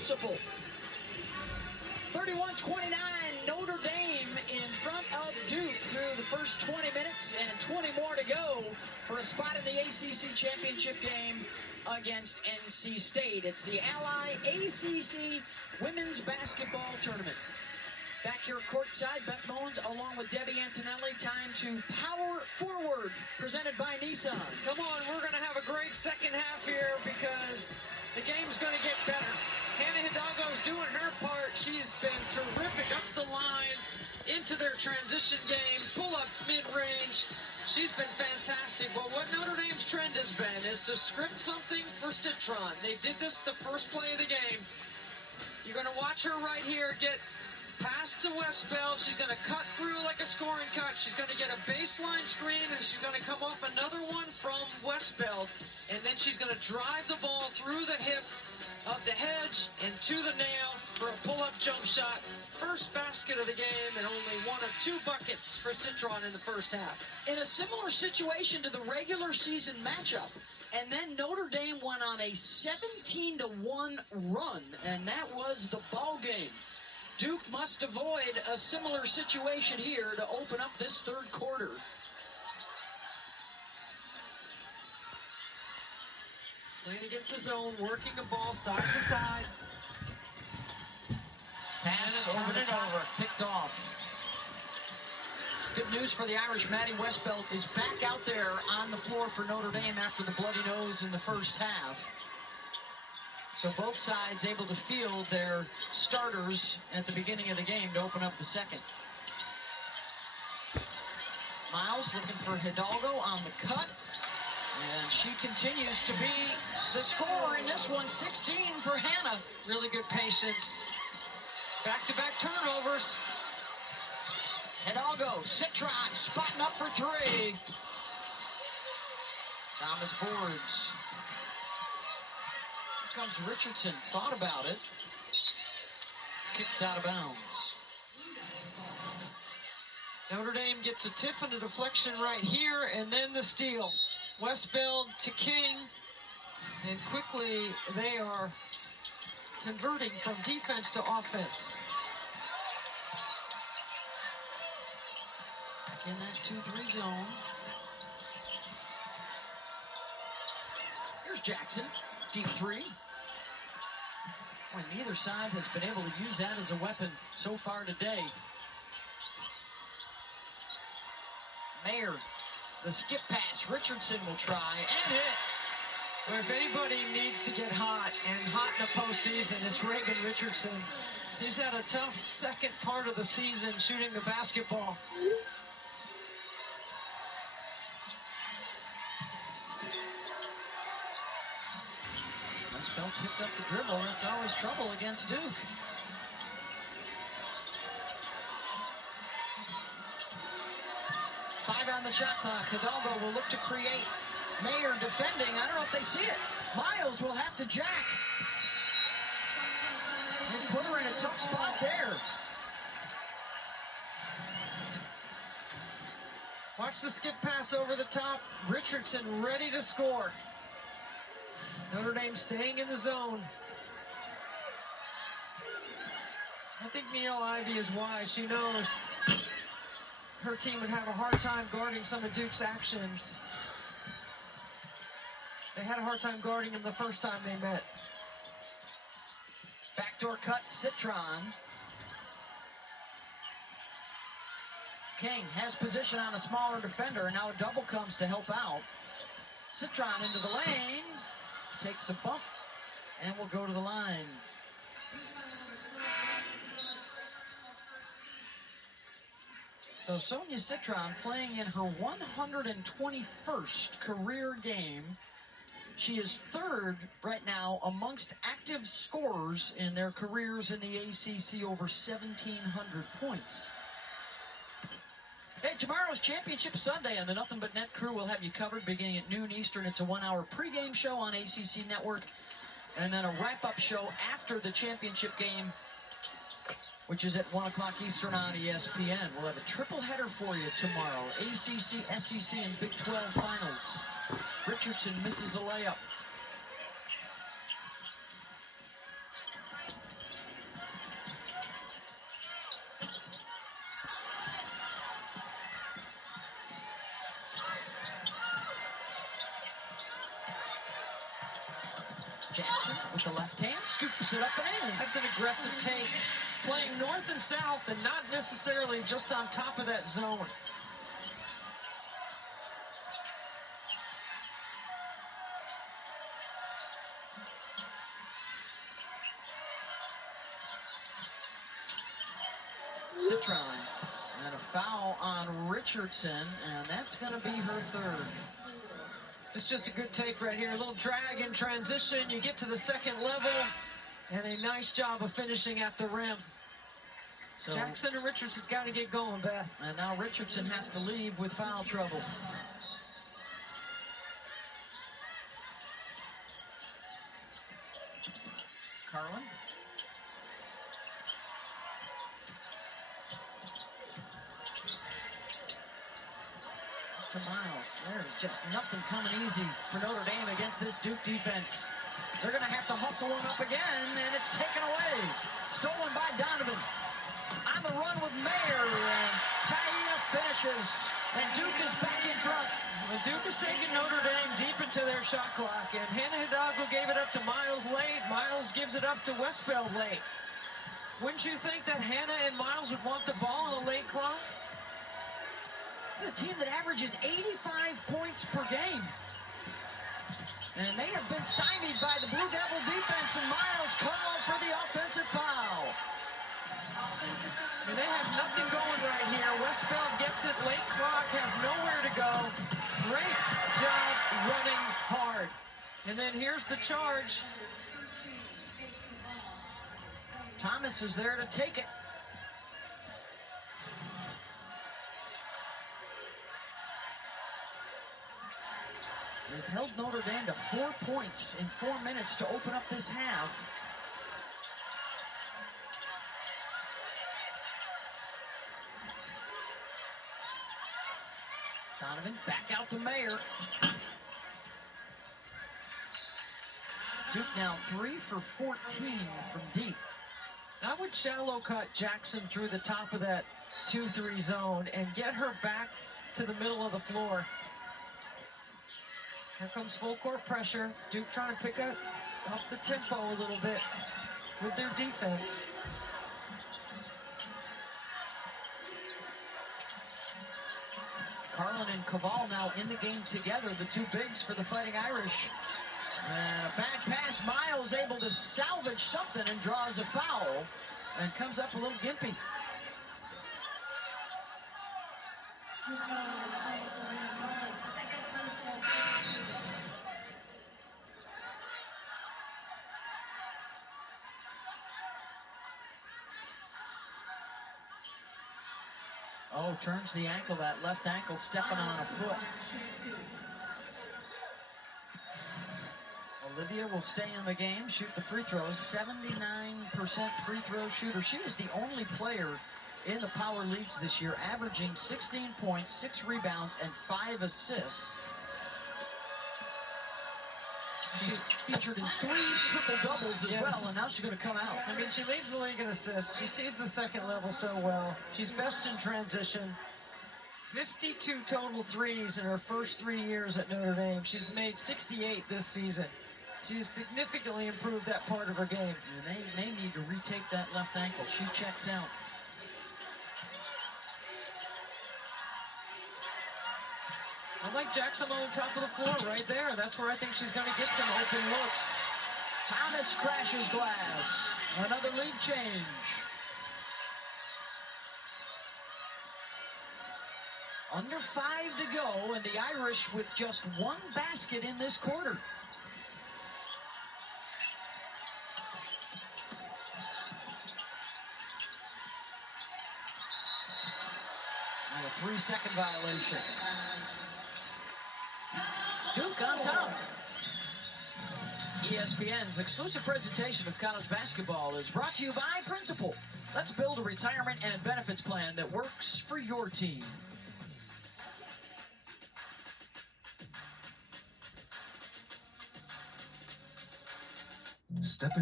principal. 31-29, Notre Dame in front of Duke through the first 20 minutes and 20 more to go for a spot in the ACC championship game against NC State. It's the Ally ACC Women's Basketball Tournament. Back here courtside, Beth Mowins along with Debbie Antonelli. Time to power forward, presented by Nissan. Come on, we're going to have a great second half here because the game's going to get better. Hannah Hidalgo's doing her part. She's been terrific up the line, into their transition game, pull up mid-range. She's been fantastic. But what Notre Dame's trend has been is to script something for Citron. They did this the first play of the game. You're going to watch her right here get pass to Westbeld. She's going to cut through like a scoring cut. She's going to get a baseline screen, and she's going to come off another one from Westbeld. And then she's going to drive the ball through the hip of the hedge and to the nail for a pull-up jump shot. First basket of the game, and only one of two buckets for Citron in the first half. In a similar situation to the regular season matchup, and then Notre Dame went on a 17-1 run, and that was the ball game. Duke must avoid a similar situation here to open up this third quarter. Playing against the zone, working the ball side to side. Pass over the top, picked off. Good news for the Irish. Maddie Westbeld is back out there on the floor for Notre Dame after the bloody nose in the first half. So both sides able to field their starters at the beginning of the game to open up the second. Miles looking for Hidalgo on the cut. And she continues to be the scorer in this one. 16 for Hannah. Really good patience. Back-to-back turnovers. Hidalgo, Citron spotting up for three. Thomas boards. Here comes Richardson, thought about it. Kicked out of bounds. Notre Dame gets a tip and a deflection right here, and then the steal. Westbeld to King, and quickly they are converting from defense to offense. Back in that 2-3 zone. Here's Jackson, deep three. Boy, neither side has been able to use that as a weapon so far today. Mayer, the skip pass. Richardson will try and hit. Well, if anybody needs to get hot and hot in the postseason, it's Reagan Richardson. He's had a tough second part of the season shooting the basketball. Westbeld picked up the dribble. That's always trouble against Duke. On the shot clock, Hidalgo will look to create. Mayer defending. I don't know if they see it. Miles will have to jack. And put her in a tough spot there. Watch the skip pass over the top. Richardson ready to score. Notre Dame staying in the zone. I think Neil Ivey is wise. She knows her team would have a hard time guarding some of Duke's actions. They had a hard time guarding him the first time they met. Backdoor cut, Citron. King has position on a smaller defender, and now a double comes to help out. Citron into the lane, takes a bump, and will go to the line. So Sonia Citron playing in her 121st career game. She is third right now amongst active scorers in their careers in the ACC, over 1,700 points. Hey, tomorrow's Championship Sunday, and the Nothing But Net crew will have you covered beginning at noon Eastern. It's a 1-hour pregame show on ACC Network, and then a wrap-up show after the championship game, which is at 1 o'clock Eastern on ESPN. We'll have a triple header for you tomorrow. ACC, SEC, and Big 12 finals. Richardson misses a layup. with the left hand, scoops it up and in. That's an aggressive take. Playing north and south and not necessarily just on top of that zone. Citron. And a foul on Richardson, and that's going to be her third. It's just a good take right here. A little drag in transition. You get to the second level, and a nice job of finishing at the rim. So, Jackson and Richardson got to get going, Beth. And now Richardson has to leave with foul trouble. Carlin. To Miles. There's just nothing coming easy for Notre Dame against this Duke defense. They're going to have to hustle one up again, and it's taken away. Stolen by Donovan. On the run with Mayer, and Taina finishes, and Duke is back in front. Well, Duke is taking Notre Dame deep into their shot clock, and Hannah Hidalgo gave it up to Miles late. Miles gives it up to Westbeld late. Wouldn't you think that Hannah and Miles would want the ball on a late clock? This is a team that averages 85 points per game. And they have been stymied by the Blue Devil defense, and Miles called for the offensive foul. And they have nothing going right here. Westbeld gets it, late clock, has nowhere to go. Great job running hard. And then here's the charge. Thomas is there to take it. They've held Notre Dame to 4 points in 4 minutes to open up this half. Donovan back out to Mayer. Duke now 3 for 14 from deep. I would shallow cut Jackson through the top of that 2-3 zone and get her back to the middle of the floor. Here comes full court pressure. Duke trying to pick up the tempo a little bit with their defense. Carlin and Caval now in the game together, the two bigs for the Fighting Irish. And a bad pass, Miles able to salvage something and draws a foul and comes up a little gimpy. Oh, turns the ankle, that left ankle stepping on a foot. Olivia will stay in the game, shoot the free throws, 79% free throw shooter. She is the only player in the Power Leagues this year, averaging 16 points, 6 rebounds, and 5 assists. She's featured in 3 triple-doubles as well, and now she's going to come out. I mean, she leads the league in assists. She sees the second level so well. She's best in transition. 52 total threes in her first 3 years at Notre Dame. She's made 68 this season. She's significantly improved that part of her game. And they may need to retake that left ankle. She checks out. I like Jackson on the top of the floor right there. That's where I think she's going to get some open looks. Thomas crashes glass. Another lead change. Under 5 to go, and the Irish with just 1 basket in this quarter. And a 3-second violation. Duke on top. ESPN's exclusive presentation of college basketball is brought to you by Principal. Let's build a retirement and benefits plan that works for your team. Step